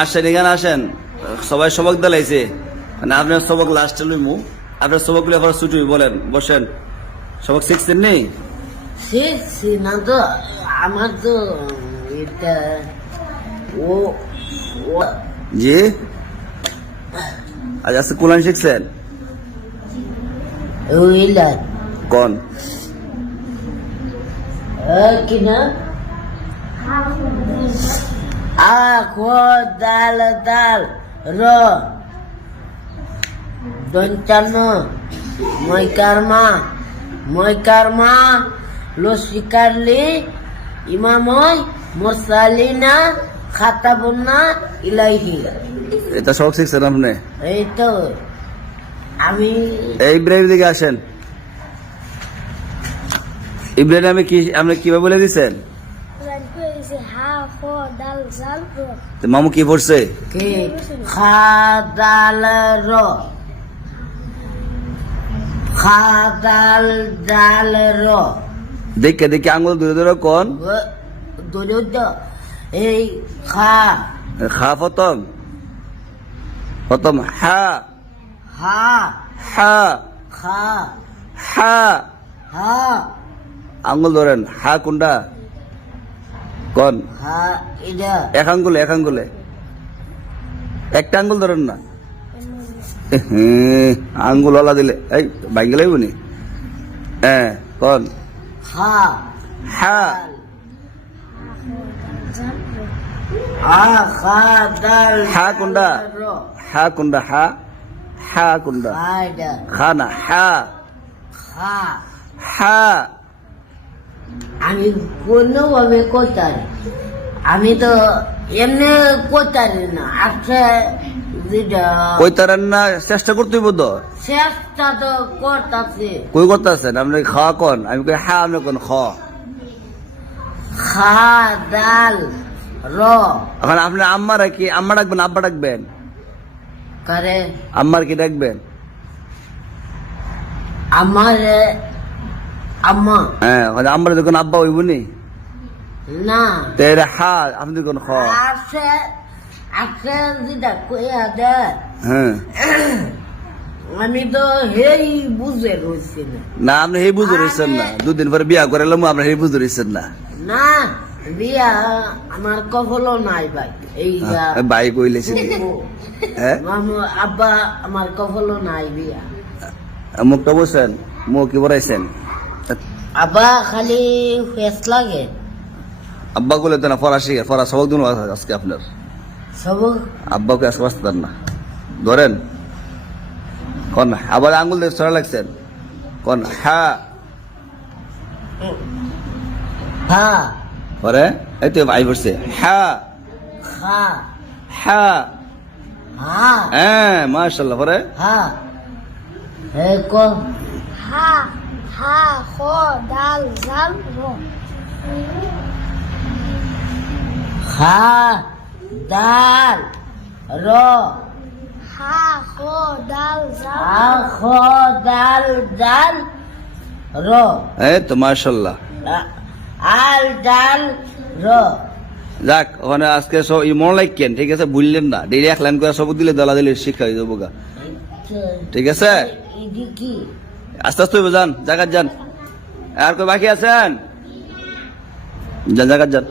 আসেন এখানে আসেন, সবাই সবক দিলাইছে, মানে আপনার সবক লাস্টে লইমু, আপনার সবক গুলো আবার ছুটি বলেন, বসেন। সবক শিখছেন নেই? শিখছি না তো, আমার তো এটা ও জি, আজ আজকে কোরআন শিখছেন? ওইলা কোন কিনা দাল দাল র দন্তান্ন ময়কারমা লসিকারলি ইমাময় মোরসালিনা খাতাবুন্না ইলাইহি। এটা সবক শিখছেন আপনি? এই তো আমি ইব্রাহিম দিকে আসেন। ইব্রাহিম আমি কি আপনি কিভাবে বলে দিচ্ছেন? মামু কি পড়ছে? কে খাদাল র খাদাল দাল র দেখে দেখে আঙুল ধরে ধরে কোন দরুদ এই খা খা প্রথম হা হা হা খা হা হা আঙুল ধরেন। হা কোনটা কোন? হা এটা এক আঙ্গুলে একটা আঙ্গুল ধরেন না, আঙ্গুল ওলা দিলে এই ভাঙ্গে লাগবে নি। হ্যাঁ কোন? হা হা খা দাল হা কোনটা? র হা কোনটা? হা কোনটা? খা এটা খা না, হা খা হা। আমি কোনোভাবে কোথায়, আমি তো এমনি কোথায় না। আচ্ছা যেটা কই তারেন না, চেষ্টা করতেই বোধ। চেষ্টা তো করতেছে। কই করতেছেন আপনি? খাওয়া কোন? আমি কই হা, আপনি কোন খ? খা দাল র এখন আপনি আম্মার কি আম্মা ডাকবেন আব্বা ডাকবেন? করে আম্মার কি ডাকবেন? আমার আম্মা হ্যাঁ, আম্মার যখন আব্বা হইব নি না তেরে হা, আপনি কোন খ? আছে আছে যেটা কইয়া দে হ্যাঁ আমি তো হেই বুঝে রয়েছি না। না, আপনি সেই বুঝে রয়েছেন না। দুদিন পরে বিয়া করে এলাম, আপনি সেই বুঝে রয়েছেন না। না বিয়া আমার কখনো নাই ভাই। এই ভাই কইলেছি হ্যাঁ, মামু আব্বা আমার কখনো নাই বিয়া। মুখটা বসেন, মুখ কি বড়াইছেন? আব্বা খালি ফেস লাগে। আব্বা বলে তো না ফরাসি ফরা সবক দিন আজকে আপনার সব আব্বাকে আজকে বাঁচতেন না। ধরেন কোন? আবার আঙ্গুল দিয়ে সরা লাগছেন কোন? হা হা পরে এই তো ভাই পড়ছে হা হা হা। হা হ্যাঁ মাশাআল্লাহ। পরে হা হে কো হা হা খ দাল জাল র খা দাল র হা খ দাল জাল আ খ দাল দাল র এই তো মাশাআল্লাহ। আল ডাল র যাক, ওখানে আজকে সব মন লাগছেন, ঠিক আছে? ভুললেন না, ডেলি এক লাইন করে সব দিলে দলা দিলে শিক্ষা হয়ে যাবো গা, ঠিক আছে? এদিকে আস্তে আস্তে যান, জায়গা যান। আর কই বাকি আছেন? যান জায়গা যান।